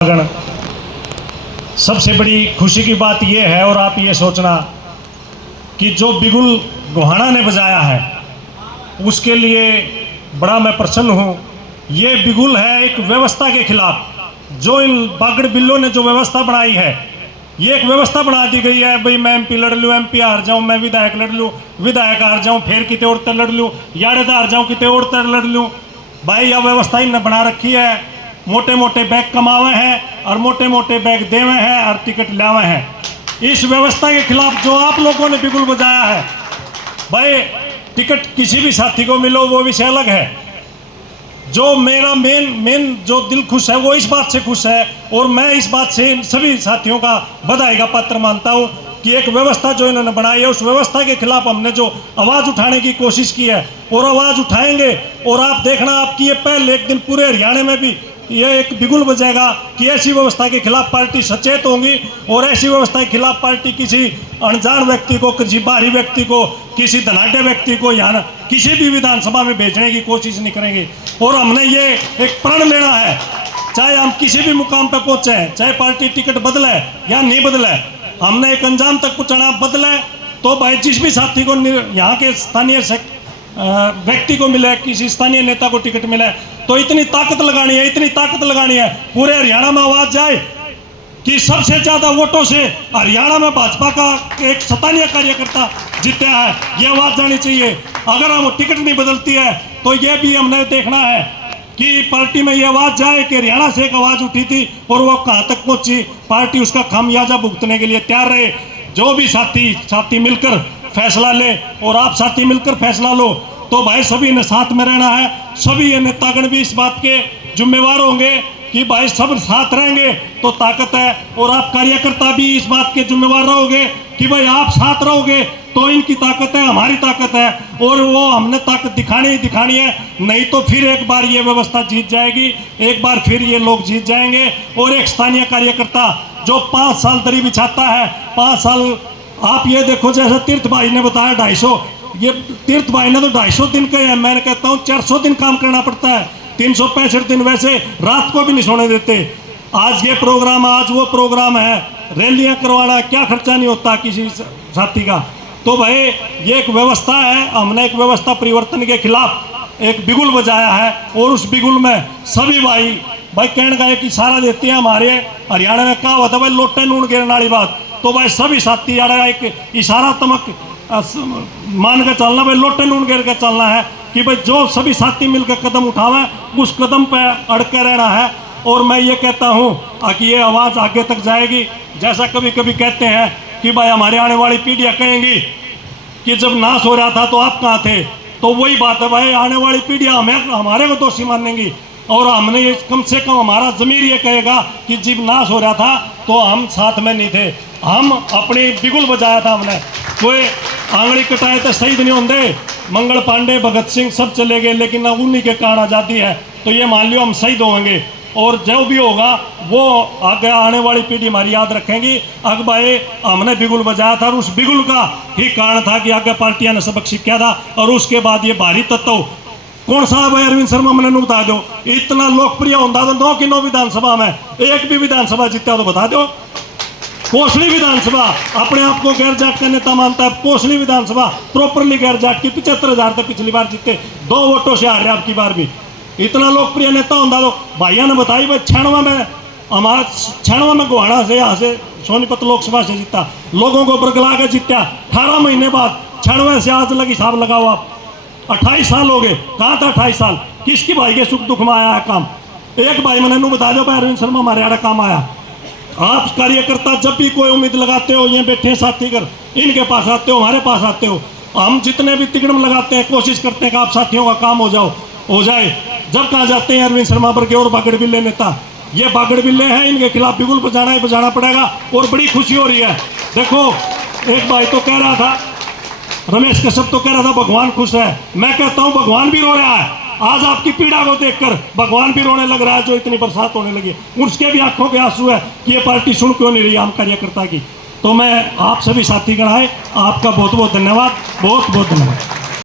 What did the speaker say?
गण, सबसे बड़ी खुशी की बात यह है और आप ये सोचना कि जो बिगुल गोहाना ने बजाया है उसके लिए बड़ा मैं प्रसन्न हूँ। ये बिगुल है एक व्यवस्था के खिलाफ। जो इन बागड़ बिल्लों ने जो व्यवस्था बनाई है, ये एक व्यवस्था बना दी गई है भाई मैं एमपी लड़ लूँ, एमपी हार जाऊँ, मैं विधायक लड़ लूँ, विधायक हार जाऊँ, फिर किते और तर लड़ लूँ, याड़े हार जाऊँ किते और तर लड़ लूँ। भाई यह व्यवस्था इन्हें बना रखी है। मोटे मोटे बैग कमावे हैं और मोटे मोटे बैग देवे हैं और टिकट लावे हैं। इस व्यवस्था के खिलाफ जो आप लोगों ने बिगुल बजाया है, भाई टिकट किसी भी साथी को मिलो वो विषय अलग है। जो मेरा मेन जो दिल खुश है वो इस बात से खुश है और मैं इस बात से इन सभी साथियों का बधाई का पात्र मानता हूँ कि एक व्यवस्था जो इन्होंने बनाई है उस व्यवस्था के खिलाफ हमने जो आवाज़ उठाने की कोशिश की है और आवाज़ उठाएंगे। और आप देखना आपकी ये पहले एक दिन पूरे हरियाणा में भी ये एक बिगुल बजेगा कि ऐसी व्यवस्था के खिलाफ पार्टी सचेत होंगी और ऐसी व्यवस्था के खिलाफ पार्टी किसी अनजान व्यक्ति को, किसी बाहरी व्यक्ति को, किसी धनाढ़ व्यक्ति को यहाँ किसी भी विधानसभा में भेजने की कोशिश नहीं करेंगे। और हमने ये एक प्रण लेना है, चाहे हम किसी भी मुकाम पर पहुँचे हैं, चाहे पार्टी टिकट बदले या नहीं बदले, हमने एक अंजाम तक पहुँचाना। बदले तो भाई जिस भी साथी को यहाँ के स्थानीय व्यक्ति को मिले, किसी स्थानीय नेता को टिकट मिले, तो इतनी ताकत लगानी है, इतनी ताकत लगानी है पूरे हरियाणा में आवाज जाए कि सबसे ज्यादा वोटों से हरियाणा में भाजपा का एक स्थानीय कार्यकर्ता जीता है, ये आवाज जानी चाहिए। अगर हम टिकट नहीं बदलती है तो ये भी हमने देखना है कि पार्टी में ये आवाज जाए कि हरियाणा से एक आवाज उठी थी और वो कहाँ तक पहुंची। पार्टी उसका खामियाजा भुगतने के लिए तैयार रहे। जो भी साथी मिलकर फैसला ले और आप साथी मिलकर फैसला लो तो भाई सभी ने साथ में रहना है। सभी ये नेतागण भी इस बात के जिम्मेवार होंगे कि भाई सब साथ रहेंगे तो ताकत है। और आप कार्यकर्ता भी इस बात के जिम्मेवार रहोगे कि भाई आप साथ रहोगे तो इनकी ताकत है, हमारी ताकत है और वो हमने ताकत दिखानी ही दिखानी है। नहीं तो फिर एक बार ये व्यवस्था जीत जाएगी, एक बार फिर ये लोग जीत जाएंगे। और एक स्थानीय कार्यकर्ता जो 5 साल दरी बिछाता है, 5 साल आप ये देखो, जैसे तीर्थ भाई ने बताया 250, ये तीर्थ भाई ने तो 250 दिन कहे हैं, मैं कहता हूँ 400 दिन काम करना पड़ता है। 365 दिन वैसे रात को भी नहीं सोने देते। आज ये प्रोग्राम, आज वो प्रोग्राम है, रैलियां करवाना, क्या खर्चा नहीं होता किसी साथी का। तो भाई ये एक व्यवस्था है, हमने एक व्यवस्था परिवर्तन के खिलाफ एक बिगुल बजाया है और उस बिगुल में सभी भाई कहने का एक इशारा देते हैं। हमारे हरियाणा में क्या होता है भाई, लोटे नून गिरने वाली बात, तो भाई सभी साथी यार एक इशारात्मक मान के चलना, भाई लोटे नून गिर के चलना है कि भाई जो सभी साथी मिलकर कदम उठावे उस कदम पे अड़ के रहना है। और मैं ये कहता हूँ कि ये आवाज़ आगे तक जाएगी। जैसा कभी कभी कहते हैं कि भाई हमारे आने वाली पीढ़ियाँ कहेंगी कि जब नाश हो रहा था तो आप कहाँ थे, तो वही बात है भाई, आने वाली पीढ़ियाँ हमारे को दोषी मानेंगी और हमने ये कम से कम हमारा ज़मीर ये कहेगा कि जब नाश हो रहा था तो हम साथ में नहीं थे, हम अपनी बिगुल बजाया था हमने। कोई आंगड़ी कटाए तो शहीद नहीं होंगे, मंगल पांडे, भगत सिंह सब चले गए, लेकिन अब उन्हीं के कारण आज़ादी है। तो ये मान लियो हम शहीद होंगे और जो भी होगा वो आगे आने वाली पीढ़ी हमारी याद रखेंगी। अग भाई हमने बिगुल बजाया था और उस बिगुल का ही कारण था कि आगे पार्टियां ने सबक सीखा था। और उसके बाद ये भारी तत्व कौन सा है भाई, अरविंद शर्मा मैंने बता दो, इतना लोकप्रिय होता तो 9 की 9 विधानसभा में एक भी विधानसभा जीता तो बता दो। कोसली विधानसभा अपने आप को गैर जाट का नेता मानता है, कोसली विधानसभा प्रॉपरली गैर जाट की 75,000 तक पिछली बार जीते, 2 वोटों से हार रहे आपकी बार भी। इतना लोकप्रिय नेता होता तो भाइयों ने बताई भाई 96 में हमारा 96 में गोहाना से यहाँ से सोनीपत लोकसभा से जीता, लोगों को बरगला के जीता। 18 महीने बाद 96 से आज लग हिसाब लगाओ आप, 28 साल हो गए। कहाँ था 28 साल, किसकी भाई के सुख दुख में आया है काम? एक भाई मैंने नू बता दो भाई अरविंद शर्मा हमारे यहाँ काम आया। आप कार्यकर्ता जब भी कोई उम्मीद लगाते हो, ये बैठे साथी कर इनके पास आते हो, हमारे पास आते हो, हम जितने भी तिकड़म लगाते हैं कोशिश करते हैं कि आप साथियों का काम हो जाए। जब कहाँ जाते हैं अरविंद शर्मा पर के और बागड़ बिल्ले नेता, ये बागड़ बिल्ले हैं, इनके खिलाफ बिगुल बजाना पड़ेगा। और बड़ी खुशी हो रही है। देखो एक भाई तो कह रहा था, रमेश कश्यप तो कह रहा था भगवान खुश है, मैं कहता हूँ भगवान भी रो रहा है। आज आपकी पीड़ा को देखकर भगवान भी रोने लग रहा है, जो इतनी बरसात होने लगी उसके भी आंखों के आंसू है कि ये पार्टी सुन क्यों नहीं रही हम कार्यकर्ता की। तो मैं आप सभी साथीगण आए, आपका बहुत बहुत धन्यवाद, बहुत बहुत धन्यवाद।